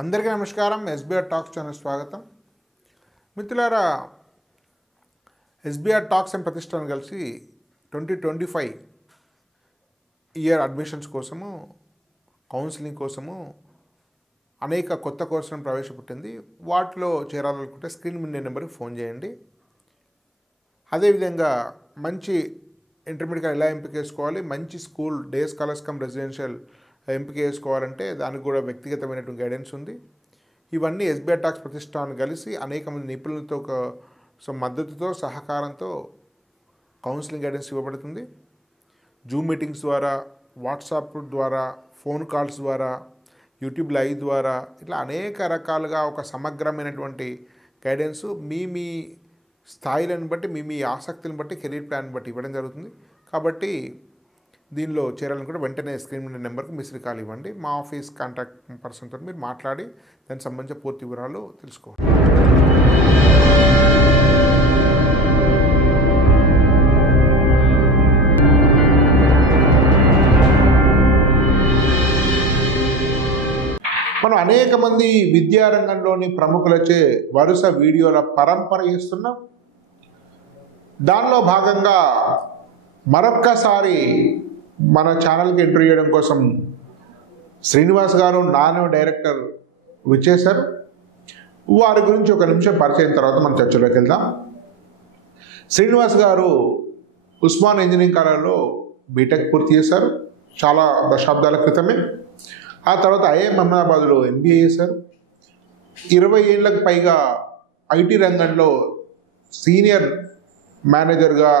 అందరికీ నమస్కారం. SBR talks channel స్వాగతం. మిత్రులారా, ఎస్బీఆర్ టాక్స్ అండ్ ప్రతిష్టానం కలిసి 2025 ఇయర్ అడ్మిషన్స్ కోసము, కౌన్సిలింగ్ కోసము అనేక కొత్త కోర్సులను ప్రవేశపెట్టింది. వాటిలో చేరాలనుకుంటే స్క్రీన్ మీద నెంబర్కి ఫోన్ చేయండి. అదేవిధంగా మంచి ఇంటర్మీడియట్ ఎలా ఎంపిక చేసుకోవాలి, మంచి school day scholars come residential ఎంపిక చేసుకోవాలంటే దానికి కూడా వ్యక్తిగతమైనటువంటి గైడెన్స్ ఉంది. ఇవన్నీ ఎస్బీఆర్ టాక్స్ ప్రతిష్టానం కలిసి అనేక మంది నిపుణులతో మద్దతుతో సహకారంతో కౌన్సిలింగ్ గైడెన్స్ ఇవ్వబడుతుంది. జూమ్ మీటింగ్స్ ద్వారా, వాట్సాప్ ద్వారా, ఫోన్ కాల్స్ ద్వారా, యూట్యూబ్ లైవ్ ద్వారా ఇట్లా అనేక రకాలుగా ఒక సమగ్రమైనటువంటి గైడెన్స్ మీ స్థాయిలను బట్టి, మీ ఆసక్తిని బట్టి, కెరీర్ ప్లాన్ బట్టి ఇవ్వడం జరుగుతుంది. కాబట్టి దీనిలో చేరాలనుకుంటే వెంటనే స్క్రీన్ మీద నెంబర్కి మిస్డ్ కాల్ ఇవ్వండి. మా ఆఫీస్ కాంటాక్ట్ పర్సన్తో మీరు మాట్లాడి దానికి సంబంధించిన పూర్తి వివరాలు తెలుసుకోండి. మనం అనేక మంది విద్యారంగంలోని ప్రముఖులచే వరుస వీడియోల పరంపర చేస్తున్నాం. దానిలో భాగంగా మరొక్కసారి మన ఛానల్కి ఎంట్రీ చేయడం కోసం శ్రీనివాస్ గారు, నానో డైరెక్టర్ వచ్చేశారు. వారి గురించి ఒక నిమిషం పరిచయం తర్వాత మనం చర్చలోకి వెళ్దాం. శ్రీనివాస్ గారు ఉస్మాన్ ఇంజనీరింగ్ కాలేజీలో బీటెక్ పూర్తి చేశారు చాలా దశాబ్దాల క్రితమే. ఆ తర్వాత ఐఐఎం అహ్మదాబాద్లో ఎంబీఏ చేశారు. 20 ఏళ్ళకు పైగా ఐటీ రంగంలో సీనియర్ మేనేజర్గా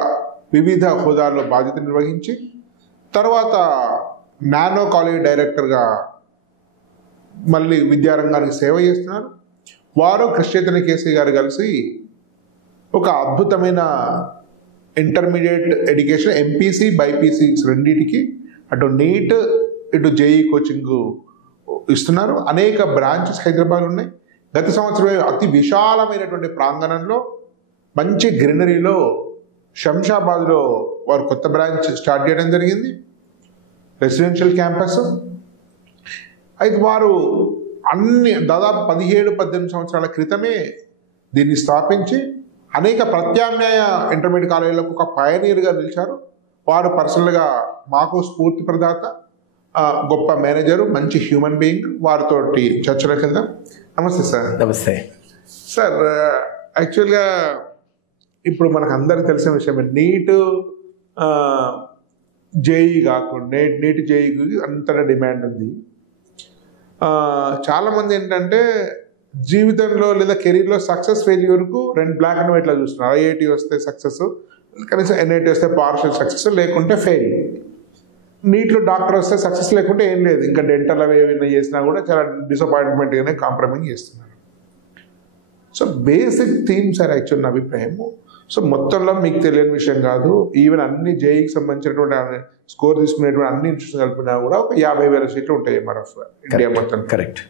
వివిధ హోదాల్లో బాధ్యత నిర్వహించి తర్వాత నానో కాలేజ్ డైరెక్టర్గా మళ్ళీ విద్యారంగానికి సేవ చేస్తున్నారు. వారు కృష్ణచైతన్య కేసీ గారు కలిసి ఒక అద్భుతమైన ఇంటర్మీడియట్ ఎడ్యుకేషన్ ఎంపీసీ, బైపీసీ రెండింటికి అటు నీట్ ఇటు జేఈ కోచింగ్ ఇస్తున్నారు. అనేక బ్రాంచెస్ హైదరాబాద్ ఉన్నాయి. గత సంవత్సరం అతి విశాలమైనటువంటి ప్రాంగణంలో మంచి గ్రీనరీలో శంషాబాద్లో వారు కొత్త బ్రాంచ్ స్టార్ట్ చేయడం జరిగింది, రెసిడెన్షియల్ క్యాంపస్. అయితే వారు దాదాపు 17-18 సంవత్సరాల క్రితమే దీన్ని స్థాపించి అనేక ప్రత్యామ్నాయ ఇంటర్మీడియట్ కాలేజీలకు ఒక పయనీర్గా నిలిచారు. వారు పర్సనల్గా మాకు స్ఫూర్తి ప్రదాత, గొప్ప మేనేజరు, మంచి హ్యూమన్ బీయింగ్. వారితోటి చర్చల కింద. నమస్తే సార్. నమస్తే సార్. యాక్చువల్గా ఇప్పుడు మనకు అందరికీ తెలిసిన విషయమే, నీట్ జేఈ కాకుండా నీట్ జేఈకి అంతటా డిమాండ్ ఉంది. చాలామంది ఏంటంటే జీవితంలో లేదా కెరీర్లో సక్సెస్ ఫెయిల్యూర్కు రెండు బ్లాక్ అండ్ వైట్లా చూస్తున్నారు. ఐఐటి వస్తే సక్సెస్, కనీసం ఎన్ఐటి వస్తే పార్షల్ సక్సెస్, లేకుంటే ఫెయిల్. నీట్లో డాక్టర్ వస్తే సక్సెస్, లేకుంటే ఏం లేదు. ఇంకా డెంటల్ అవి ఏమైనా చేసినా కూడా చాలా డిసప్పాయింట్మెంట్గానే కాంప్రమైజ్ చేస్తున్నారు. So basic themes are actual నా అభిప్రాయము. సో మొత్తంలో మీకు తెలియని విషయం కాదు. ఈవెన్ అన్ని జేఈకి సంబంధించినటువంటి స్కోర్ తీసుకునేటువంటి అన్ని ఇన్స్టిట్యూషన్ కలిపినా కూడా ఒక 50,000 సీట్లు ఉంటాయి ఎంఆర్ఎఫ్ ఇండియా మొత్తం. కరెక్ట్.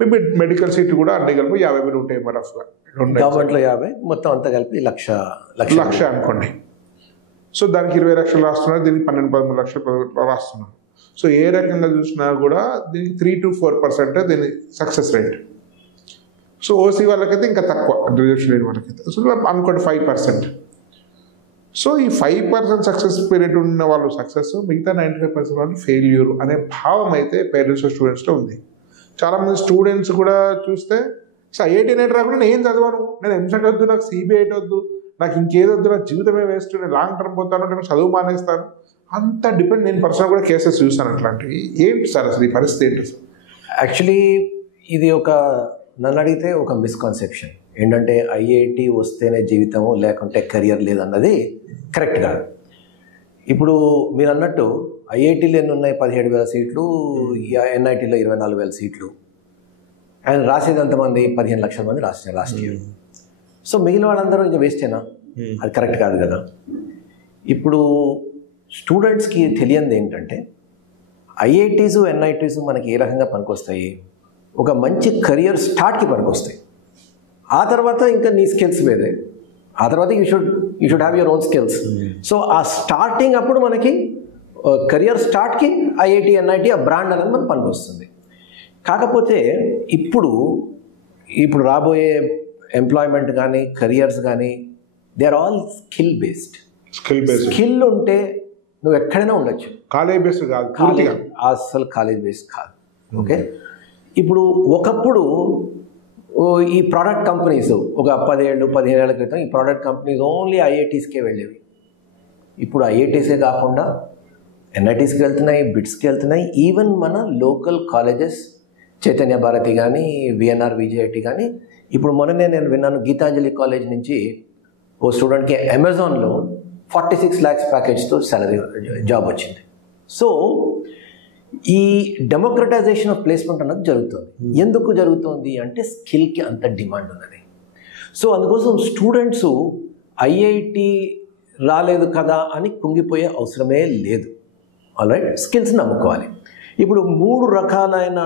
మేబీ మెడికల్ సీట్లు కూడా అన్ని కలిపి 50,000 ఉంటాయి ఎంఆర్ఎఫ్. గవర్నమెంట్లో 50, మొత్తం అంతా కలిపి లక్ష అనుకోండి. సో దానికి 20 లక్షలు రాస్తున్నారు, దీనికి 12-13 లక్షలు రాస్తున్నారు. సో ఏ రకంగా చూసినా కూడా దీనికి 3 to 4% దీని సక్సెస్ రేట్. సో ఓసీ వాళ్ళకైతే ఇంకా తక్కువ, రిజర్వేషన్ లేని వాళ్ళకైతే. సో అనుకోండి 5%. సో ఈ 5% సక్సెస్ పీరియడ్ ఉన్న వాళ్ళు సక్సెస్, మిగతా 95% వాళ్ళు ఫెయిల్యూర్ అనే భావం అయితే పేరెంట్స్ స్టూడెంట్స్లో ఉంది. చాలామంది స్టూడెంట్స్ కూడా చూస్తే సో ఐఐటీ నెట్ రాకుండా నేను ఏం చదవను, నేను ఎంసెట్ వద్దు, నాకు సిబిఐ వద్దు, నాకు ఇంకేదొద్దు, నాకు జీవితమే వేస్ట్, నేను లాంగ్ టర్మ్ పోతాను, నేను చదువు మానేస్తాను, అంత డిపెండ్. నేను పర్సనల్ కూడా కేసెస్ చూస్తాను అట్లాంటివి. ఏంటి సార్ అసలు ఈ పరిస్థితి ఏంటి సార్? యాక్చువల్లీ ఇది నన్ను అడిగితే ఒక మిస్కాన్సెప్షన్ ఏంటంటే ఐఐటి వస్తేనే జీవితము లేకుంటే కెరియర్ లేదన్నది కరెక్ట్ కాదు. ఇప్పుడు మీరు అన్నట్టు ఐఐటీలో ఎన్ని ఉన్నాయి? 17,000 సీట్లు, ఎన్ఐటీలో 24,000 సీట్లు. ఆయన రాసేది ఎంతమంది? 15 లక్షల మంది రాసినారు లాస్ట్ ఇయర్. సో మిగిలిన వాళ్ళందరూ ఇంకా వేస్టేనా? అది కరెక్ట్ కాదు కదా. ఇప్పుడు స్టూడెంట్స్కి తెలియంది ఏంటంటే ఐఐటీస్, ఎన్ఐటీస్ మనకి ఏ రకంగా పనికొస్తాయి? ఒక మంచి కెరియర్ స్టార్ట్కి పనికొస్తాయి. ఆ తర్వాత ఇంకా నీ స్కిల్స్ వేరే, ఆ తర్వాత you should have your own skills. So ఆ స్టార్టింగ్ అప్పుడు మనకి కెరియర్ స్టార్ట్కి ఐఐటి, ఎన్ఐటి ఆ బ్రాండ్ అనేది మనకు పనికొస్తుంది. కాకపోతే ఇప్పుడు రాబోయే ఎంప్లాయ్మెంట్ కానీ కెరియర్స్ కానీ they are all skill based. Skill ఉంటే నువ్వు ఎక్కడైనా ఉండొచ్చు. కాలేజ్ బేస్డ్ కాదు, అసలు కాలేజ్ బేస్డ్ కాదు. ఓకే, ఇప్పుడు ఒకప్పుడు ఈ ప్రోడక్ట్ కంపెనీస్ ఒక 10-15 ఏళ్ల క్రితం ఈ ప్రోడక్ట్ కంపెనీస్ ఓన్లీ ఐఐటీస్కే వెళ్ళేవి. ఇప్పుడు ఐఐటీసే కాకుండా ఎన్ఐటీస్కి వెళ్తున్నాయి, బిట్స్కి వెళ్తున్నాయి. ఈవెన్ మన లోకల్ కాలేజెస్ చైతన్య భారతి కానీ, విఎన్ఆర్ విజేఐటి కానీ. ఇప్పుడు మొన్ననే నేను విన్నాను, గీతాంజలి కాలేజ్ నుంచి ఓ స్టూడెంట్కి అమెజాన్లో 46 lakhs ప్యాకేజ్తో సాలరీ జాబ్ వచ్చింది. సో ఈ డెమోక్రటైజేషన్ ఆఫ్ ప్లేస్మెంట్ అన్నది జరుగుతుంది. ఎందుకు జరుగుతుంది అంటే స్కిల్కి అంత డిమాండ్ ఉన్నది. సో అందుకోసం స్టూడెంట్స్ ఐఐటి రాలేదు కదా అని కుంగిపోయే అవసరమే లేదు. ఆల్రైట్, స్కిల్స్ నమ్ముకోవాలి. ఇప్పుడు 3 రకాలైన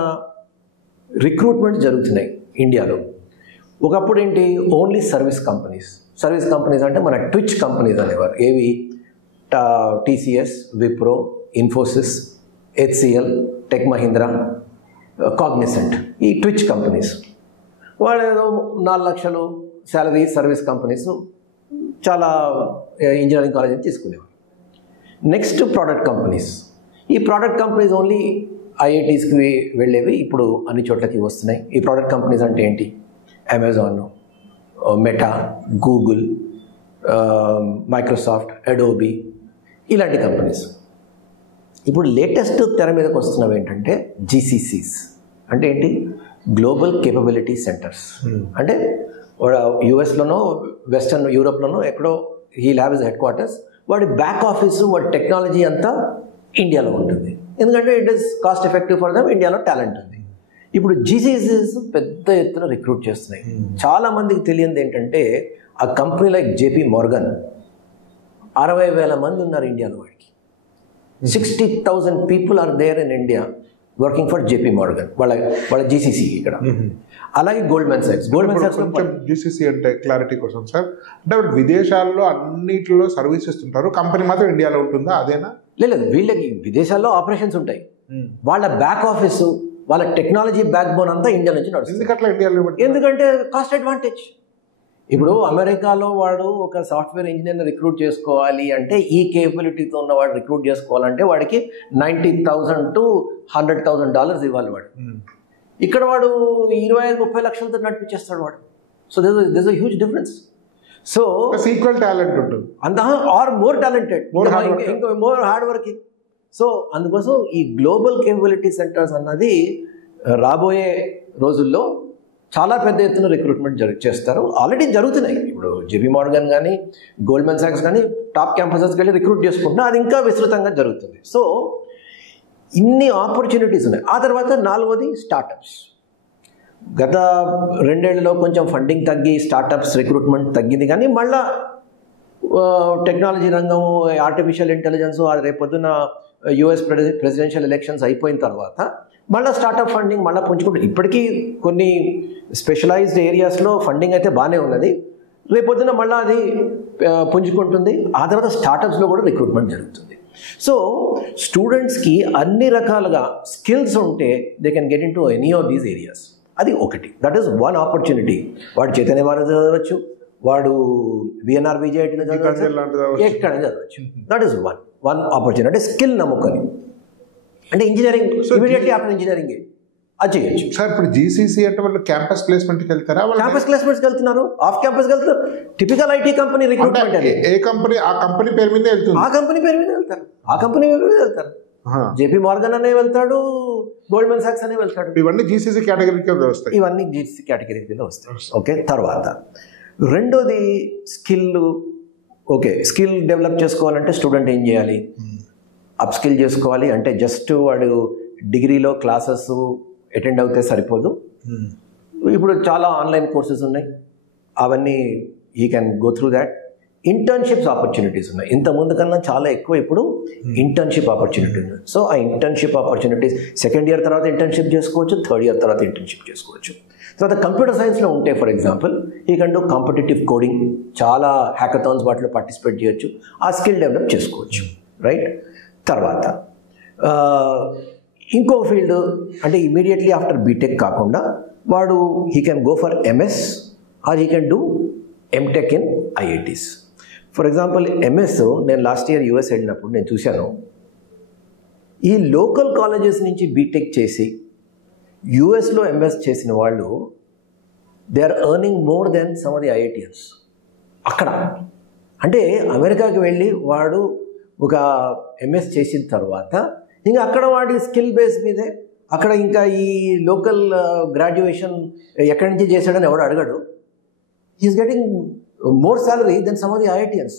రిక్రూట్మెంట్ జరుగుతున్నాయి ఇండియాలో. ఒకప్పుడు ఏంటి, ఓన్లీ సర్వీస్ కంపెనీస్ అంటే మన ట్విచ్ కంపెనీస్ అనేవారు. ఏవి? TCS, Wipro, Infosys, HCl, tech Mahindra, Cognizant. ఈ ట్విచ్ కంపెనీస్ వాళ్ళు ఏదో 4 లక్షలు శాలరీ సర్వీస్ కంపెనీస్ చాలా ఇంజనీరింగ్ కాలేజ్ తీసుకునేవారు. Next product companies. ఈ ప్రోడక్ట్ కంపెనీస్ ఓన్లీ ఐఐటీస్కి వెళ్ళేవి, ఇప్పుడు అన్ని చోట్లకి వస్తున్నాయి. ఈ ప్రోడక్ట్ కంపెనీస్ అంటే ఏంటి? Amazon, meta, Google, Microsoft, Adobe, ఇలాంటి కంపెనీస్. ఇప్పుడు లేటెస్ట్ తెర మీదకి వస్తున్నవి ఏంటంటే జీసీసీస్. అంటే ఏంటి? Global capability centres. అంటే యుఎస్లోనో వెస్టర్న్ యూరోప్లోనో ఎక్కడో ఈ ల్యాబ్ ఇస్ హెడ్ క్వార్టర్స్. వాడి బ్యాక్ ఆఫీసు, వాడి టెక్నాలజీ అంతా ఇండియాలో ఉంటుంది. ఎందుకంటే it is cost effective for them. ఇండియాలో టాలెంట్ ఉంది. ఇప్పుడు జీసీసీస్ పెద్ద ఎత్తున రిక్రూట్ చేస్తున్నాయి. చాలామందికి తెలియదు ఏంటంటే ఆ కంపెనీ లైక్ జేపీ మోర్గన్ 60,000 మంది ఉన్నారు ఇండియాలో. వాడికి 60,000 people are there in India working for JP Morgan, వాళ్ళ జీసీసీ ఇక్కడ. అలాగే గోల్డ్మెన్ సాక్స్. కొంచెం జీసీసీ అంటే క్లారిటీ కోసం సార్, అంటే విదేశాల్లో అన్నిటిలో సర్వీస్ ఇస్తుంటారు, కంపెనీ మాత్రం ఇండియాలో ఉంటుందా? అదేనా? లేదు, వీళ్ళకి విదేశాల్లో ఆపరేషన్స్ ఉంటాయి. వాళ్ళ బ్యాక్ ఆఫీసు, వాళ్ళ టెక్నాలజీ బ్యాక్ బోన్ అంతా ఇండియా నుంచి నడుస్తుంది. ఎందుకంటే కాస్ట్ అడ్వాంటేజ్. ఇప్పుడు అమెరికాలో వాడు ఒక సాఫ్ట్వేర్ ఇంజనీర్ని రిక్రూట్ చేసుకోవాలి అంటే, ఈ కేపబిలిటీతో ఉన్న వాడు రిక్రూట్ చేసుకోవాలంటే వాడికి $90,000 to $100,000 ఇవ్వాలి వాడు. ఇక్కడ వాడు 25-30 లక్షలతో నడిపించేస్తాడు వాడు. So this a huge difference. So equal talent ఉంటుంది or more talented, more hard working. So అందుకోసం ఈ గ్లోబల్ కేపబిలిటీ సెంటర్స్ అన్నది రాబోయే రోజుల్లో చాలా పెద్ద ఎత్తున రిక్రూట్మెంట్ చేస్తారు. ఆల్రెడీ జరుగుతున్నాయి. ఇప్పుడు జేపీ మోర్గన్ కానీ, గోల్డ్మెన్ సాక్స్ కానీ టాప్ క్యాంపసెస్కి వెళ్ళి రిక్రూట్ చేసుకుంటున్నా, అది ఇంకా విస్తృతంగా జరుగుతుంది. సో ఇన్ని ఆపర్చునిటీస్ ఉన్నాయి. ఆ తర్వాత 4వది స్టార్టప్స్. గత 2 ఏళ్లలో కొంచెం ఫండింగ్ తగ్గి స్టార్టప్స్ రిక్రూట్మెంట్ తగ్గింది, కానీ మళ్ళా టెక్నాలజీ రంగం, ఆర్టిఫిషియల్ ఇంటెలిజెన్స్, రేపొద్దున యుఎస్ ప్రెసిడెన్షియల్ ఎలక్షన్స్ అయిపోయిన తర్వాత మళ్ళీ స్టార్టప్ ఫండింగ్ మళ్ళీ పుంజుకుంటుంది. ఇప్పటికీ కొన్ని స్పెషలైజ్డ్ ఏరియాస్లో ఫండింగ్ అయితే బాగానే ఉన్నది. రేపొద్దున మళ్ళీ అది పుంజుకుంటుంది. ఆ తర్వాత స్టార్టప్స్లో కూడా రిక్రూట్మెంట్ జరుగుతుంది. సో స్టూడెంట్స్కి అన్ని రకాలుగా స్కిల్స్ ఉంటే they can get in to any of these areas. అది ఒకటి. That is one opportunity. వాడు చైతన్య భారతి చదవచ్చు, వాడు విఎన్ఆర్ విజేఐటీలో చదవచ్చు, ఎక్కడైనా చదవచ్చు. That is one opportunity. Skill నమ్ముకొని అంటే ఇంజనీరింగ్ ఇమీడియట్లీ ఆఫ్టర్ ఇంజనీరింగ్ అది చేయొచ్చు. సార్ ఇప్పుడు జీసీసీ అంటే వాళ్ళు క్యాంపస్ ప్లేస్మెంట్కి వెళ్తారా? క్యాంపస్ ప్లేస్మెంట్స్కి వెళ్తున్నారు, ఆఫ్ క్యాంపస్కి వెళ్తారు. Typical IT company recruitment. A company? ఆ కంపెనీ పేరు మీద వెళ్తుంది. ఆ కంపెనీ పేరు మీద వెళ్తారు. జేపీ మోర్గన్ అనే వెళ్తాడు, గోల్డ్మెన్ సాక్స్ అనే వెళ్తాడు. ఇవన్నీ జీసీసీ కేటగిరీ కింద వస్తాయి. ఇవన్నీ జీసీసీ కేటగిరీ కింద వస్తాయి. ఓకే. తర్వాత రెండోది స్కిల్. ఓకే, స్కిల్ డెవలప్ చేసుకోవాలంటే స్టూడెంట్ ఏం చేయాలి? అప్ స్కిల్ చేసుకోవాలి. అంటే జస్ట్ వాడు డిగ్రీలో క్లాసెస్ అటెండ్ అవుతే సరిపోదు. ఇప్పుడు చాలా ఆన్లైన్ కోర్సెస్ ఉన్నాయి, అవన్నీ you can go through that. Internships opportunities ఉన్నాయి. ఇంతకుముందు కన్నా చాలా ఎక్కువ ఇప్పుడు ఇంటర్న్షిప్ ఆపర్చునిటీ ఉంది. సో ఆ ఇంటర్న్షిప్ ఆపర్చునిటీస్ సెకండ్ ఇయర్ తర్వాత ఇంటర్న్షిప్ చేసుకోవచ్చు, థర్డ్ ఇయర్ తర్వాత ఇంటర్న్షిప్ చేసుకోవచ్చు. తర్వాత కంప్యూటర్ సైన్స్లో ఉంటే ఫర్ ఎగ్జాంపుల్ ఈ కంటూ కాంపిటేటివ్ కోడింగ్, చాలా హ్యాకథాన్స్ వాటిలో పార్టిసిపేట్ చేయొచ్చు, ఆ స్కిల్ డెవలప్ చేసుకోవచ్చు. రైట్. తర్వాత ఇంకో ఫీల్డ్ అంటే ఇమీడియట్లీ ఆఫ్టర్ బీటెక్ కాకుండా వాడు he can go for MS or he can do MTech in IITs. For example MS నేను లాస్ట్ ఇయర్ యూఎస్ వెళ్ళినప్పుడు నేను చూశాను, ఈ లోకల్ కాలేజెస్ నుంచి బీటెక్ చేసి యూఎస్లో ఎంఎస్ చేసిన వాళ్ళు they are earning more than some of the IITians అక్కడ. అంటే అమెరికాకి వెళ్ళి వాడు ఒక ఎంఎస్ చేసిన తర్వాత ఇంకా అక్కడ వాడి స్కిల్ బేస్ మీదే అక్కడ ఇంకా ఈ లోకల్ గ్రాడ్యుయేషన్ ఎక్కడి నుంచి చేశాడని ఎవడు అడగడు. Is getting more salary then some of the IITians.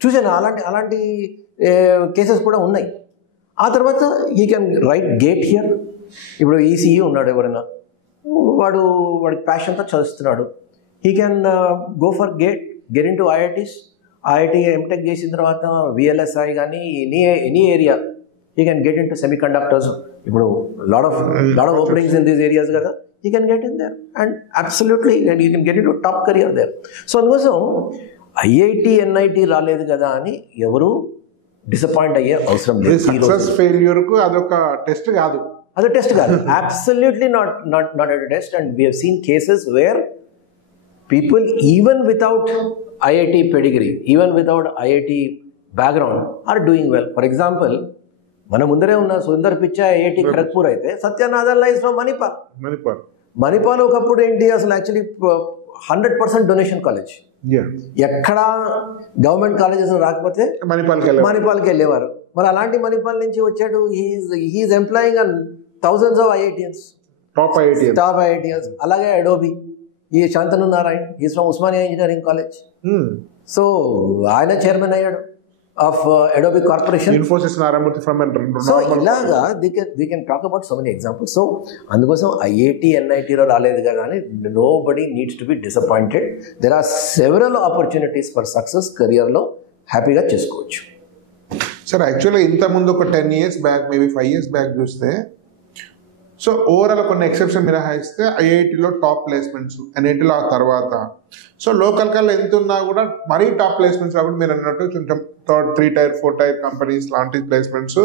చూశాను అలాంటి కేసెస్ కూడా ఉన్నాయి. ఆ తర్వాత ఈ కెన్ రైట్ గేట్ హియర్. ఇప్పుడు ఈసీఈ ఉన్నాడు ఎవరైనా, వాడికి ప్యాషన్తో చదువుతున్నాడు, he can go for get in to IITs. IIT MTech చేసిన తర్వాత విఎల్ఎస్ఐ కానీ any area he can get in to semiconductors. ఇప్పుడు lot of openings in these areas కదా, he can get in there and absolutely and you can get into top career there. So అందుకోసం IIT NIT రాలేదు కదా అని ఎవరు disappoint అయ్యే అవసరం లేదు. సక్సెస్ ఫెయిల్యూర్ కు అదొక టెస్ట్ కాదు, అది టెస్ట్ కాదు. Absolutely not a test. And we have seen cases where people even without IIT pedigree, even without IIT background or doing well. For example మన ముందరే ఉన్న సుందర్ పిచ్చా ఐఐటి ఖరగ్పూర్ అయితే, సత్యనాథన్ ఇస్ ఫ్రమ్ మణిపాల్ ఒకప్పుడు ఏంటి అసలు యాక్చువల్లీ 100% డొనేషన్ కాలేజ్. ఎక్కడ గవర్నమెంట్ కాలేజెస్ రాకపోతే మణిపాల్కి వెళ్ళేవారు. మరి అలాంటి మణిపాల్ నుంచి వచ్చాడు, he is employing and thousands of IITians, top IITians. అలాగే అడోబీ, ఈ Shantanu Narayen, is from Osmania engineering college. So ఆయన చైర్మన్ అయ్యాడు ఆఫ్ అడోబీ కార్పొరేషన్. సో ఇలాగా they can talk about so many examples. So అందుకోసం ఐఐటి ఎన్ఐటీలో రాలేదు కదా అని nobody needs to be disappointed. There are several opportunities for success కెరియర్లో హ్యాపీగా చేసుకోవచ్చు. సార్ యాక్చువల్గా ఇంతకుముందు ఒక 10 years back, maybe 5 years back చూస్తే, సో ఓవరాల్ కొన్ని ఎక్సెప్షన్ మినహాయిస్తే ఐఐటీలో టాప్ ప్లేస్మెంట్స్, ఎన్ఐటీలో ఆ తర్వాత, సో లోకల్ కల్లా ఎంత ఉన్నా కూడా మరీ టాప్ ప్లేస్మెంట్స్ కాబట్టి మీరు అన్నట్టు కొంచెం 3 tier 4 tier కంపెనీస్ లాంటి ప్లేస్మెంట్స్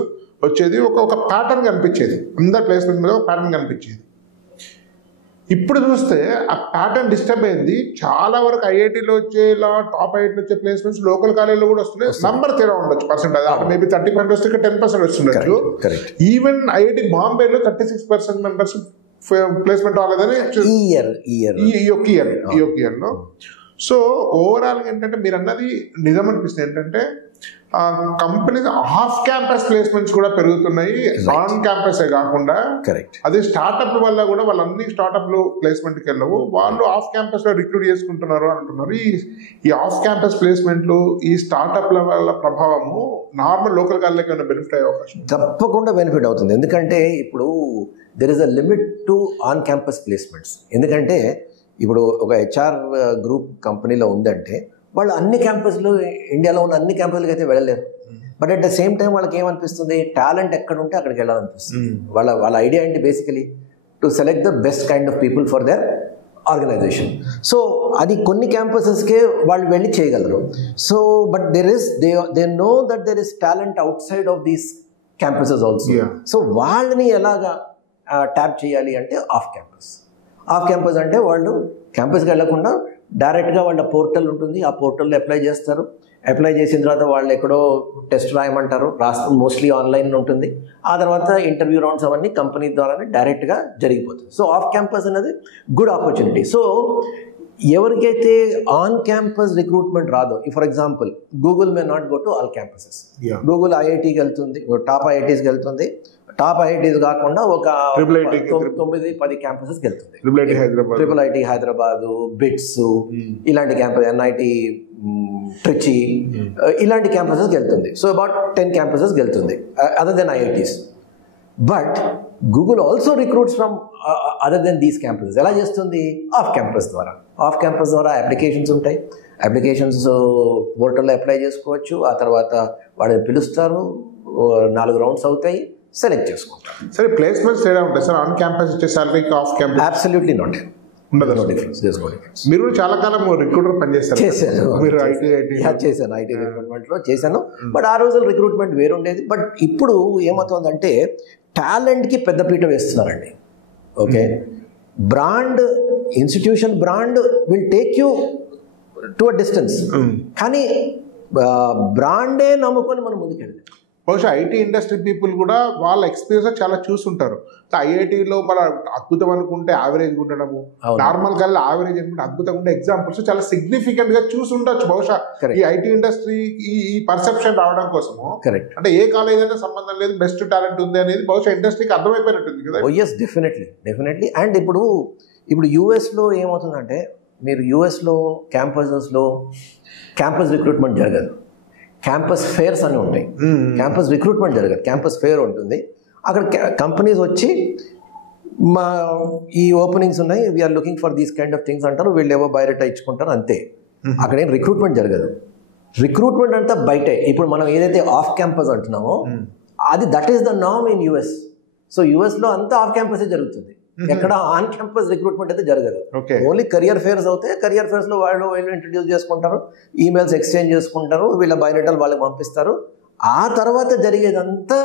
వచ్చేది. ఒక ప్యాటర్న్ కనిపించేది, అందరి ప్లేస్మెంట్ మీద ఒక ప్యాటర్న్ కనిపించేది. ఇప్పుడు చూస్తే ఆ ప్యాటర్న్ డిస్టర్బ్ అయింది. చాలా వరకు ఐఐటీలో వచ్చేలా టాప్ ఐఐటీలో వచ్చే ప్లేస్మెంట్స్ లోకల్ కాలేజీలో కూడా వస్తున్నాయి. నంబర్ తేడా ఉండొచ్చు, పర్సెంటేజ్ అక్కడ మేబీ 30% వస్తే 10% వస్తుండొచ్చు. ఈవెన్ ఐఐటి బాంబేలో 36% మెంబర్స్ ప్లేస్మెంట్ రాలేదని ఈ యొక్క ఇయర్లో. సో ఓవరాల్గా ఏంటంటే మీరు అన్నది నిజం అనిపిస్తుంది. ఏంటంటే కంపెనీస్ ఆఫ్ క్యాంపస్ ప్లేస్మెంట్స్ కూడా పెరుగుతున్నాయి, ఆన్ క్యాంపస్ కాకుండా. అదే స్టార్ట్అప్ వల్ల కూడా వాళ్ళు అన్ని స్టార్ట్అప్లు ప్లేస్మెంట్కి వెళ్ళవు, వాళ్ళు ఆఫ్ క్యాంపస్ లో రిక్రూట్ చేసుకుంటున్నారు అంటున్నారు. ఈ ఆఫ్ క్యాంపస్ ప్లేస్మెంట్లు, ఈ స్టార్ట్అప్ల వల్ల ప్రభావము నార్మల్ లోకల్ కాలేజీకి ఏమైనా బెనిఫిట్ అయ్యే అవకాశం? తప్పకుండా బెనిఫిట్ అవుతుంది. ఎందుకంటే ఇప్పుడు there is a limit to on campus placements. ఎందుకంటే ఇప్పుడు ఒక హెచ్ఆర్ గ్రూప్ కంపెనీలో ఉందంటే వాళ్ళు అన్ని క్యాంపస్లు, ఇండియాలో ఉన్న అన్ని క్యాంపస్లకి అయితే వెళ్ళలేరు. But at the same time వాళ్ళకి ఏమనిపిస్తుంది, టాలెంట్ ఎక్కడ ఉంటే అక్కడికి వెళ్ళాలనిపిస్తుంది. వాళ్ళ ఐడియా ఏంటి, basically to select the best kind of people for their organization. So అది కొన్ని క్యాంపసెస్కే వాళ్ళు వెళ్ళి చేయగలరు. So but they know that there is talent outside of these campuses also. So వాళ్ళని ఎలాగా ట్యాప్ చేయాలి అంటే ఆఫ్ క్యాంపస్ అంటే వాళ్ళు క్యాంపస్కి వెళ్ళకుండా డైరెక్ట్గా వాళ్ళ పోర్టల్ ఉంటుంది, ఆ పోర్టల్లో అప్లై చేస్తారు. అప్లై చేసిన తర్వాత వాళ్ళు ఎక్కడో టెస్ట్ రాయమంటారు, రాస్తాం, మోస్ట్లీ ఆన్లైన్ ఉంటుంది. ఆ తర్వాత ఇంటర్వ్యూ రౌండ్స్ అవన్నీ కంపెనీ ద్వారానే డైరెక్ట్గా జరిగిపోతుంది. సో ఆఫ్ క్యాంపస్ అనేది గుడ్ ఆపర్చునిటీ. సో ఎవరికైతే ఆన్ క్యాంపస్ రిక్రూట్మెంట్ రాదో, for example Google may not go to all campuses. Google ఐఐటీకి వెళ్తుంది, టాప్ ఐఐటీస్కి వెళ్తుంది. టాప్ ఐఐటీస్ కాకుండా ఒక 9-10 క్యాంపసెస్కి వెళ్తుంది. ట్రిపుల్ ఐటీ హైదరాబాద్, బిట్స్, ఇలాంటి క్యాంపస్, ఎన్ఐటి ట్రిచి, ఇలాంటి క్యాంపసెస్కి వెళ్తుంది. సో అబౌట్ 10 క్యాంపసెస్కి వెళ్తుంది other than IITs. But Google also recruits from other than these campuses. ఎలా చేస్తుంది? ఆఫ్ క్యాంపస్ ద్వారా అప్లికేషన్స్ ఉంటాయి. అప్లికేషన్స్ పోర్టల్లో అప్లై చేసుకోవచ్చు. ఆ తర్వాత వాళ్ళని పిలుస్తారు, 4 రౌండ్స్ అవుతాయి, సెలెక్ట్ చేసుకుంటారు. సరే, ప్లేస్మెంట్స్ తేడా ఉంటాయి సార్ ఆన్ క్యాంపస్ ఇచ్చే సాలరీకి ఆఫ్ క్యాంపస్? అబ్సల్యూట్లీ నాట్, ఉండదు. No difference. మీరు చాలా కాలం రిక్రూటర్ పనిచేస్తారు. చేశాను, ఐటీ రిక్రూట్మెంట్లో చేశాను. బట్ ఆ రోజుల్లో రిక్రూట్మెంట్ వేరుండేది. బట్ ఇప్పుడు ఏమవుతుందంటే టాలెంట్కి పెద్దపీట వేస్తున్నారండి. Okay, brand institution brand will take you to a distance, కానీ బ్రాండే నమ్ముకొని మనం ముందుకెళ్ళాలి. బహుశా ఐటీ ఇండస్ట్రీ పీపుల్ కూడా వాళ్ళ ఎక్స్పీరియన్స్ చాలా చూస్తుంటారు. ఐఐటీలో మన అద్భుతం అనుకుంటే యావరేజ్ ఉండడము, నార్మల్ గా యావరేజ్ అనుకుంటే అద్భుతంగా ఉండే ఎగ్జాంపుల్స్ చాలా సిగ్నిఫికెంట్ గా చూసుండొచ్చు. బహుశా ఈ ఐటీ ఇండస్ట్రీ ఈ పర్సెప్షన్ రావడం కోసము, అంటే ఏ కాలేజ్ అయినా సంబంధం లేదు, బెస్ట్ టాలెంట్ ఉంది అనేది బహుశా ఇండస్ట్రీకి అర్థమైపోయినట్టుంది కదా. Yes, definitely. అండ్ ఇప్పుడు యుఎస్లో ఏమవుతుందంటే, మీరు యుఎస్లో క్యాంపసెస్లో క్యాంపస్ రిక్రూట్మెంట్ జరగదు, క్యాంపస్ ఫేర్స్ అని ఉంటాయి. క్యాంపస్ రిక్రూట్మెంట్ జరగదు, క్యాంపస్ ఫేర్ ఉంటుంది. అక్కడ కంపెనీస్ వచ్చి మా ఈ ఓపెనింగ్స్ ఉన్నాయి, we are looking for these kind of things అంటారు, వీళ్ళు ఏవో బయోడేటా ఇచ్చుకుంటారు, అంతే. అక్కడ ఏం రిక్రూట్మెంట్ జరగదు. రిక్రూట్మెంట్ అంతా బయటే. ఇప్పుడు మనం ఏదైతే ఆఫ్ క్యాంపస్ అంటున్నామో అది that is the norm in US. So యుఎస్లో అంతా ఆఫ్ క్యాంపసే జరుగుతుంది, ఎక్కడ ఆన్ క్యాంపస్ రిక్రూట్మెంట్ అయితే జరగదు. ఓన్లీ కెరియర్ ఫేర్స్ అవుతాయి. కెరియర్ ఫేర్స్ లో వీళ్ళు ఇంట్రడ్యూస్ చేసుకుంటారు, ఈమెయిల్స్ ఎక్స్చేంజ్ చేసుకుంటారు, వీళ్ళ బయోడేటాలు వాళ్ళకి పంపిస్తారు. ఆ తర్వాత జరిగేదంతా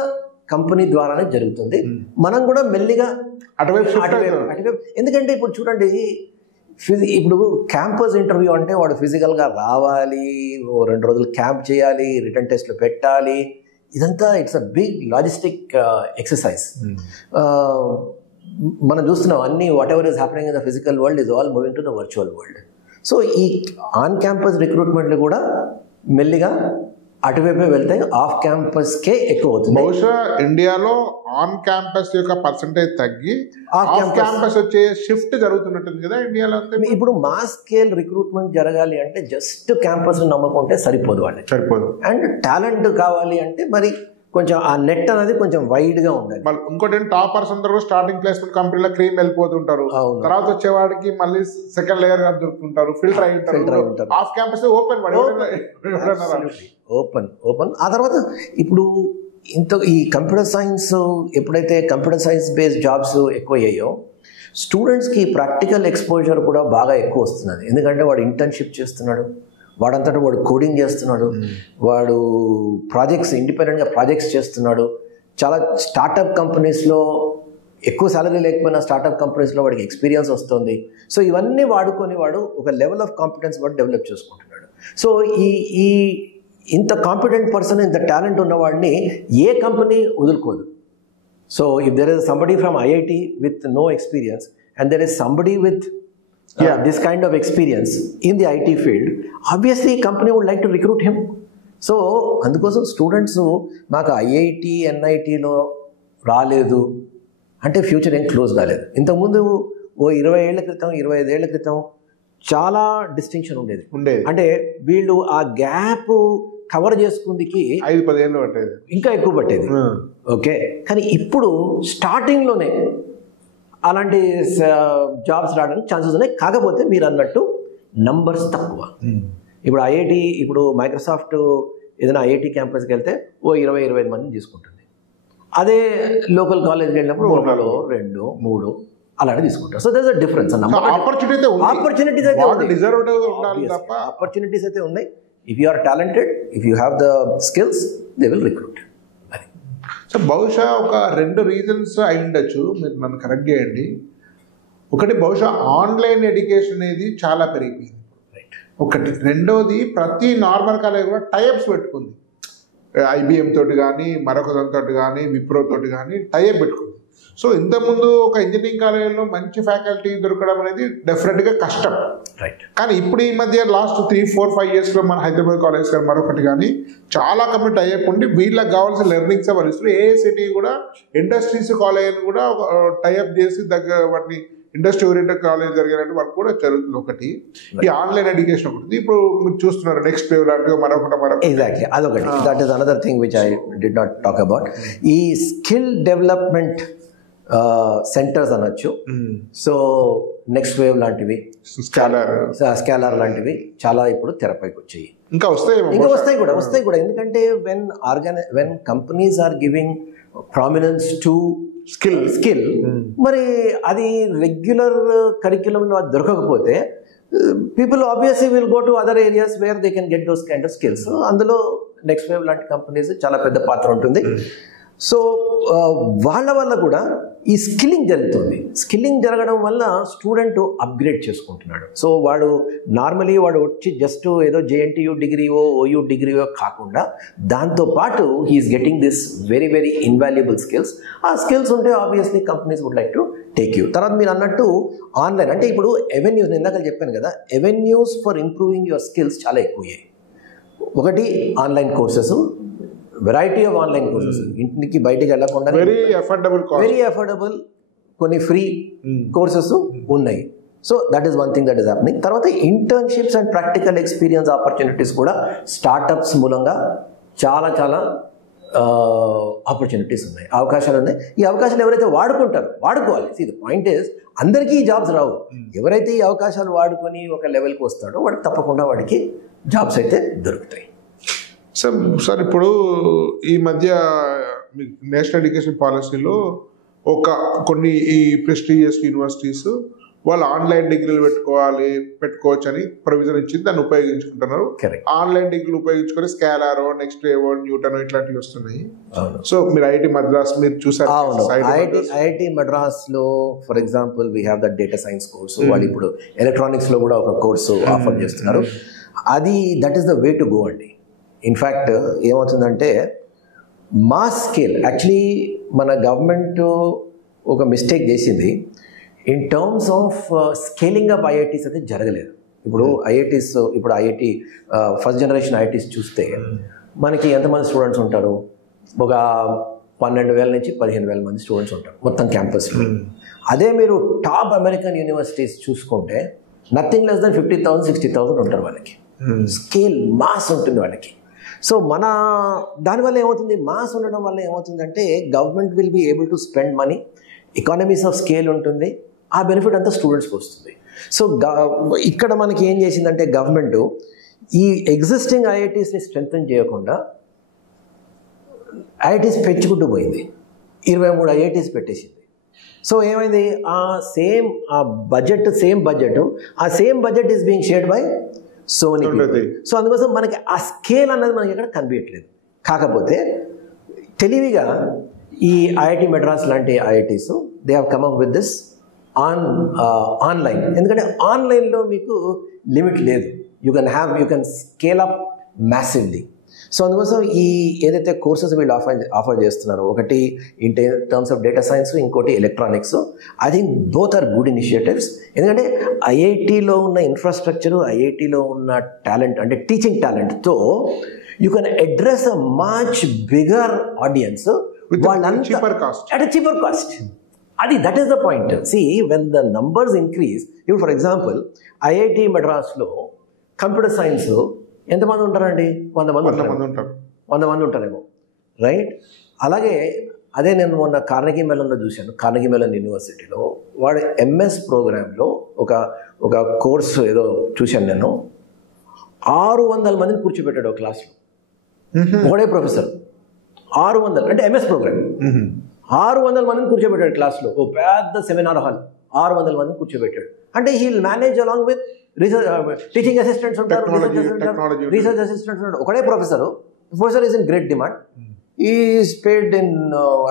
కంపెనీ ద్వారానే జరుగుతుంది. మనం కూడా మెల్లిగా అటువైపు. ఎందుకంటే ఇప్పుడు చూడండి, ఇప్పుడు క్యాంపస్ ఇంటర్వ్యూ అంటే వాడు ఫిజికల్గా రావాలి, 2 రోజులు క్యాంప్ చేయాలి, రిటర్న్ టెస్ట్లు పెట్టాలి, ఇదంతా it's a big logistic exercise. మనం చూస్తున్నాం అన్ని whatever is happening in the physical world is all moving to the virtual world. So ఈ ఆన్ క్యాంపస్ రిక్రూట్మెంట్లు కూడా మెల్లిగా అటువైపే వెళ్తాయి, ఆఫ్ క్యాంపస్కే ఎక్కువ అవుతుంది. బహుశా ఇండియాలో ఆన్ క్యాంపస్ యొక్క పర్సంటేజ్ తగ్గి ఆఫ్ క్యాంపస్ వచ్చే షిఫ్ట్ జరుగుతున్నట్టుంది కదా ఇండియాలో. ఇప్పుడు మాస్ స్కేల్ రిక్రూట్మెంట్ జరగాలి అంటే జస్ట్ క్యాంపస్ నమ్ముకుంటే సరిపోదు, అండ్ టాలెంట్ కావాలి అంటే మరి కొంచెం ఆ నెట్ అనేది కొంచెం వైడ్ గా ఉండాలి. ఇంకోటి టాపర్స్ అందరూ స్టార్టింగ్ ప్లేస్మెంట్ కంపెనీలో క్రీమ్ వెళ్ళిపోతుంటారు, తర్వాత వచ్చేవాడికి మళ్ళీ సెకండ్ లేయర్ గా దొరుకుతుంటారు, ఫిల్టర్ అయి ఉంటారు. ఆఫ్ క్యాంపస్ ఓపెన్ ఆ తర్వాత ఇప్పుడు ఈ కంప్యూటర్ సైన్స్ ఎప్పుడైతే కంప్యూటర్ సైన్స్ బేస్డ్ జాబ్స్ ఎక్కువ అయ్యాయో, స్టూడెంట్స్కి ప్రాక్టికల్ ఎక్స్పోజర్ కూడా బాగా ఎక్కువ వస్తున్నది. ఎందుకంటే వాడు ఇంటర్న్షిప్ చేస్తున్నాడు, వాడంతటా వాడు కోడింగ్ చేస్తున్నాడు, వాడు ప్రాజెక్ట్స్ ఇండిపెండెంట్గా ప్రాజెక్ట్స్ చేస్తున్నాడు. చాలా స్టార్టప్ కంపెనీస్లో ఎక్కువ సాలరీ లేకపోయినా స్టార్టప్ కంపెనీస్లో వాడికి ఎక్స్పీరియన్స్ వస్తుంది. సో ఇవన్నీ వాడుకొని వాడు ఒక లెవెల్ ఆఫ్ కాంపిటెన్స్ వాడు డెవలప్ చేసుకుంటున్నాడు. సో ఈ ఇంత కాంపిటెంట్ పర్సన్, ఇంత టాలెంట్ ఉన్నవాడిని ఏ కంపెనీ వదులుకోదు. So if there is somebody from IIT with no experience and there is somebody with this kind of experience in the IT field, obviously company would like to recruit him. So అందుకోసం students నాకు IIT ఎన్ఐటీలో రాలేదు అంటే future ఏం close కాలేదు. ఇంతకుముందు 20 ఏళ్ల క్రితం 25 ఏళ్ల క్రితం చాలా డిస్టింక్షన్ ఉండేది. అంటే వీళ్ళు ఆ గ్యాప్ కవర్ చేసుకుందికి 5-10 ఏళ్ళు పట్టేది, ఇంకా ఎక్కువ పట్టేది. ఓకే, కానీ ఇప్పుడు స్టార్టింగ్లోనే అలాంటి జాబ్స్ రావడానికి ఛాన్సెస్ ఉన్నాయి. కాకపోతే మీరు అన్నట్టు నంబర్స్ తక్కువ. ఇప్పుడు ఐఐటి, ఇప్పుడు మైక్రోసాఫ్ట్ ఏదైనా ఐఐటి క్యాంపస్కి వెళ్తే 20-25 మందిని తీసుకుంటుంది. అదే లోకల్ కాలేజ్కి వెళ్ళినప్పుడు 1, 2, 3 అలానే తీసుకుంటారు. So there is a difference. Opportunities అయితే ఉన్నాయి. If you are talented, if you have the skills, they will recruit. So బహుశా ఒక 2 రీజన్స్ అయి ఉండొచ్చు, మీరు నన్ను కరెక్ట్ చేయండి. ఒకటి, బహుశా ఆన్లైన్ ఎడ్యుకేషన్ అనేది చాలా పెరిగిపోయింది ఒకటి. రెండోది, ప్రతి నార్మల్ కాలేజ్ కూడా టైఅప్స్ పెట్టుకుంది. ఐబిఎం తోటి కానీ, మరొక దాంతో కానీ, విప్రో తోటి కానీ టైఅప్ పెట్టుకుంది. సో ఇంతకుముందు ఒక ఇంజనీరింగ్ కాలేజీలో మంచి ఫ్యాకల్టీ దొరకడం అనేది డెఫినెట్గా కష్టం. కానీ ఇప్పుడు ఈ మధ్య లాస్ట్ 3-4-5 ఇయర్స్లో మన హైదరాబాద్ కాలేజ్ కానీ మరొకటి కానీ చాలా కంప్లీట్ టైఅప్ ఉండి వీళ్ళకి కావాల్సిన లెర్నింగ్స్ వాళ్ళు ఏ సిటీ కూడా ఇండస్ట్రీస్ కాలేజ్ కూడా టైఅప్ చేసి వాటిని ఇండస్ట్రీ ఓరియంటెడ్ కాలేజ్ జరిగినట్టు వాళ్ళకి కూడా జరుగుతుంది. ఒకటి ఈ ఆన్లైన్ ఎడ్యుకేషన్ ఒకటి. ఇప్పుడు మీరు చూస్తున్నారు నెక్స్ట్ వేవ్ లాంటివి మరొకటి. ఎగ్జాక్ట్లీ, అదొకటి. That is another thing which I did not talk about. ఈ స్కిల్ డెవలప్మెంట్ సెంటర్స్ అనొచ్చు. సో నెక్స్ట్ వేవ్ లాంటివి, స్కాలర్ లాంటివి చాలా ఇప్పుడు తెరపైకి వచ్చాయి. ఇంకా వస్తాయి కూడా. ఎందుకంటే when companies are giving prominence to skill, మరి అది రెగ్యులర్ కరిక్యులంలో అది దొరకకపోతే people obviously will go to other areas where they can get those kind of skills. అందులో నెక్స్ట్ వేవ్ లాంటి కంపెనీస్ చాలా పెద్ద పాత్ర ఉంటుంది. సో వాళ్ళ వల్ల కూడా ఈ స్కిల్లింగ్ జరుగుతుంది. స్కిల్లింగ్ జరగడం వల్ల స్టూడెంట్ అప్గ్రేడ్ చేసుకుంటున్నాడు. సో వాడు నార్మలీ వాడు వచ్చి జస్ట్ ఏదో జేఎన్టీయూ డిగ్రీయో ఓయూ డిగ్రీయో కాకుండా దాంతోపాటు he's getting this very very invaluable skills. ఆ స్కిల్స్ ఉంటే obviously companies would like to take you. తర్వాత మీరు అన్నట్టు ఆన్లైన్ అంటే ఇప్పుడు ఎవెన్యూస్, నేను ఇందాక చెప్పాను కదా, avenues for improving your skills చాలా ఎక్కువయ్యాయి. ఒకటి online courses, variety of online courses, ఇంటికి బయటికి వెళ్ళకుండా వెరీ అఫోర్డబుల్ కొన్ని ఫ్రీ కోర్సెస్ ఉన్నాయి. So that is one thing that is happening. తర్వాత internships and practical experience opportunities కూడా స్టార్టప్స్ మూలంగా చాలా చాలా ఆపర్చునిటీస్ ఉన్నాయి, అవకాశాలు ఉన్నాయి. ఈ అవకాశాలు ఎవరైతే వాడుకుంటారో వాడుకోవాలి. ది పాయింట్ ఈస్ అందరికీ ఈ జాబ్స్ రావు. ఎవరైతే ఈ అవకాశాలు వాడుకొని ఒక లెవెల్కి వస్తాడో వాడికి తప్పకుండా వాడికి జాబ్స్ అయితే దొరుకుతాయి. సార్ ఇప్పుడు ఈ మధ్య నేషనల్ ఎడ్యుకేషన్ పాలసీలో కొన్ని ఈ ప్రెస్టీజియస్ యూనివర్సిటీస్ వాళ్ళు ఆన్లైన్ డిగ్రీలు పెట్టుకోవచ్చు అని ప్రొవిజన్ ఇచ్చింది, దాన్ని ఉపయోగించుకుంటున్నారు. ఆన్లైన్ డిగ్రీలు ఉపయోగించుకొని స్కాలరో, నెక్స్ట్ ఏవో, న్యూటన్ ఇట్లాంటివి వస్తున్నాయి. సో మీరు ఐఐటి మద్రాస్ మీరు చూసారు. ఐఐటి మద్రాస్ లో for example we have that data science course. వాళ్ళు ఇప్పుడు ఎలక్ట్రానిక్స్ లో కూడా ఒక కోర్సు ఆఫర్ చేస్తున్నారు. అది that is the way to go అండి. ఇన్ఫ్యాక్ట్ ఏమవుతుందంటే మాస్ స్కేల్, యాక్చువల్లీ మన గవర్నమెంట్ ఒక మిస్టేక్ చేసింది in terms of scaling up IITs అయితే జరగలేదు. ఇప్పుడు ఐఐటి ఫస్ట్ జనరేషన్ ఐఐటీస్ చూస్తే మనకి ఎంతమంది స్టూడెంట్స్ ఉంటారు? ఒక 12,000 నుంచి 15,000 మంది స్టూడెంట్స్ ఉంటారు మొత్తం క్యాంపస్లో. అదే మీరు టాప్ అమెరికన్ యూనివర్సిటీస్ చూసుకుంటే నథింగ్ లెస్ దెన్ 50,000, 60,000 ఉంటారు వాళ్ళకి. స్కేల్ మాస్ ఉంటుంది వాళ్ళకి. సో దానివల్ల ఏమవుతుంది, మాస్ ఉండడం వల్ల ఏమవుతుందంటే government will be able to spend money, economies of scale ఉంటుంది, ఆ బెనిఫిట్ అంతా స్టూడెంట్స్కి వస్తుంది. సో ఇక్కడ మనకి ఏం చేసిందంటే గవర్నమెంట్ ఈ ఎగ్జిస్టింగ్ ఐఐటీస్ని స్ట్రెంగ్తన్ చేయకుండా ఐఐటీస్ పెంచుకుంటూ పోయింది. 23 ఐఐటీస్ పెట్టేసింది. సో ఏమైంది, ఆ same budget is being shared by so many people. So అందుకోసం మనకి ఆ స్కేల్ అన్నది మనకి ఎక్కడ కనిపించట్లేదు. కాకపోతే తెలివిగా ఈ ఐఐటి మెడ్రాస్ లాంటి IITs they have come up with this online. ఎందుకంటే ఆన్లైన్లో మీకు లిమిట్ లేదు, you can scale up massively. So అందుకోసం ఏదైతే కోర్సెస్ వీళ్ళు ఆఫర్ చేస్తున్నారో, ఒకటి in terms of data science, ఇంకోటి electronics, I think both are good initiatives. ఎందుకంటే ఐఐటీలో ఉన్న ఇన్ఫ్రాస్ట్రక్చర్, ఐఐటీలో ఉన్న టాలెంట్ అంటే టీచింగ్ టాలెంట్తో you can address a much bigger audience at a cheaper cost. That is the point. See, when the numbers increase, ఇప్పుడు for example IIT మద్రాస్లో computer science ఎంతమంది ఉంటారండి? 100 మంది ఉంటారేమో, రైట్? అలాగే అదే నేను మొన్న కార్నెగీ మెలన్లో చూశాను. కార్నెగీ మెలన్ యూనివర్సిటీలో వాడు ఎంఎస్ ప్రోగ్రాంలో ఒక కోర్సు ఏదో చూశాను నేను. 600 మందిని కూర్చోబెట్టాడు ఒక క్లాస్లో, ఒకడే ప్రొఫెసర్. 600 అంటే ఎంఎస్ ప్రోగ్రామ్. 600 మందిని కూర్చోబెట్టాడు క్లాస్లో, ఓ పెద్ద సెమినార్ హాల్. 600 మందిని కూర్చోబెట్టాడు. అంటే he will manage along with teaching assistants ఉంటారు, రీసెర్చ్ అసిస్టెంట్స్ ఉంటారు. ఒకడే professor is in great demand. Is paid in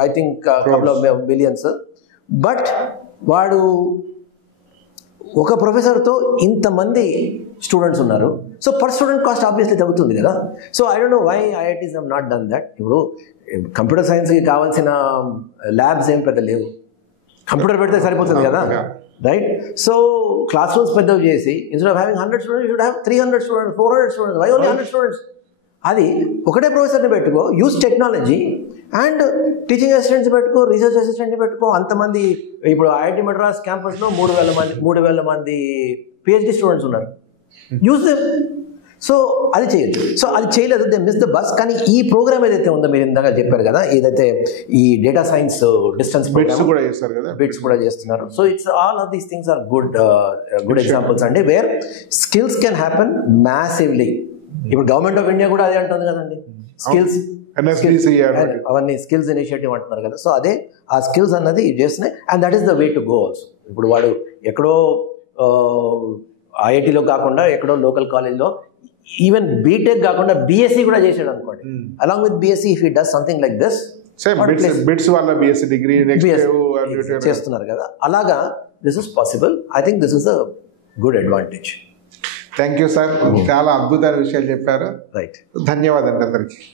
I think couple of millions. But వాడు ఒక ప్రొఫెసర్తో ఇంతమంది స్టూడెంట్స్ ఉన్నారు. So per student cost obviously తగ్గుతుంది కదా. So I don't know why IITs have not done that. ఇప్పుడు కంప్యూటర్ సైన్స్కి కావాల్సిన ల్యాబ్స్ ఏం పెద్ద లేవు, కంప్యూటర్ పెడితే సరిపోతుంది కదా, రైట్? సో క్లాస్ రూమ్స్ పెద్దవి చేసి instead of having 100 students you should have 300 students, 400 students. Why only 100 students? అది ఒకటే ప్రొఫెసర్ని పెట్టుకో, use technology and teaching assistants పెట్టుకో, రీసెర్చ్ అసిస్టెంట్ని పెట్టుకో. అంతమంది ఇప్పుడు ఐఐటి మద్రాస్ క్యాంపస్లో 3,000 మంది పిహెచ్డి స్టూడెంట్స్ ఉన్నారు. Use them. సో అది చేయొచ్చు. సో అది చేయలేదు, దే మిస్ ద బస్. కానీ ఈ ప్రోగ్రామ్ ఏదైతే ఉందో, మీరు ఇందాక చెప్పారు కదా, ఏదైతే ఈ డేటా సైన్స్ డిస్టెన్స్ బిట్స్ కూడా చేస్తున్నారు. So it's all of these things are good examples అండి, where skills can happen massively. ఇప్పుడు గవర్నమెంట్ ఆఫ్ ఇండియా కూడా అదే అంటుంది కదండి, స్కిల్స్ అవన్నీ స్కిల్స్ ఇనిషియేటివ్ అంటున్నారు కదా. సో అదే ఆ స్కిల్స్ అన్నది చేస్తున్నాయి. And that is the way to go also. ఇప్పుడు వాడు ఎక్కడో ఐఐటీలో కాకుండా ఎక్కడో లోకల్ కాలేజ్లో ఈవెన్ బీటెక్ కాకుండా బీఎస్సీ కూడా చేసాడు అనుకోండి. Along with BSc if he does something like this, same bits వాళ్ళ బిఎస్సి డిగ్రీ చేస్తున్నారు కదా, అలాగా this is possible. I think this is a good advantage. Thank you sir, చాలా అద్భుతమైన విషయాలు చెప్పారు. రైట్, ధన్యవాదాలు అందరికీ.